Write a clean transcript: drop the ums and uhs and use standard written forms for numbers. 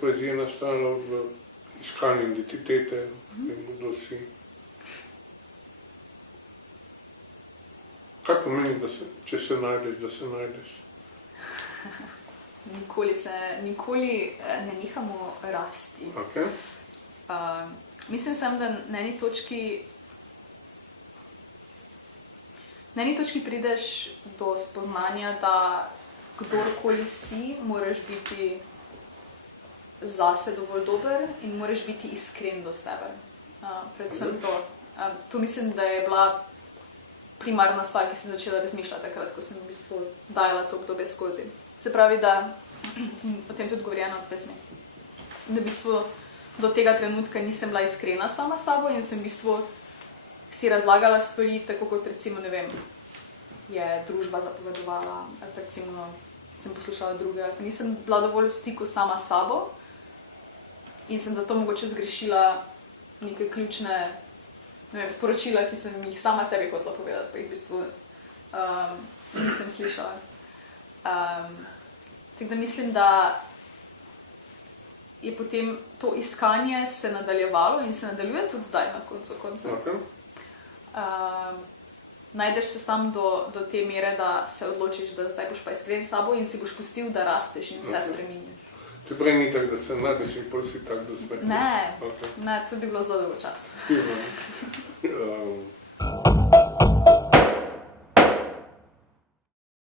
poezije nastalo v iskanju identitete, kdo si. Kaj pomeni, če se najdeš, da se najdeš? Nikoli ne nehamo rasti. Okay. Mislim sem, da na eni točki prideš do spoznanja, da kdorkoli si, moraš biti zase dovolj dober in moraš biti iskren do sebe. Predvsem to. To mislim, da je bila primarna stvar, ki sem začela razmišljati takrat, ko sem v bistvu dajala to obdobje skozi. Se pravi, da o tem tudi govorjeno v pesmi. Da v bistvu do tega trenutka nisem bila iskrena sama s sabo in sem v bistvu si razlagala stvari, tako kot recimo, ne vem, je družba zapovedovala, ali recimo sem poslušala druge, ali nisem bila dovolj v stiku sama s sabo in sem zato mogoče zgrešila neke ključne, ne vem, sporočila, ki sem jih sama sebi hotela povedati, pa jih v bistvu nisem slišala. Tako da mislim, da je potem to iskanje se nadaljevalo in se nadaljuje tudi zdaj na koncu konca. Okay. Najdeš se sam do te mere, da se odločiš, da zdaj boš pa iskren s sabo in si boš pustil, da rasteš in vse spreminjaš. Te prej ni tako, da se najdeš in pol si tako do smrti? Ne, to bi bilo zelo dolgo časa.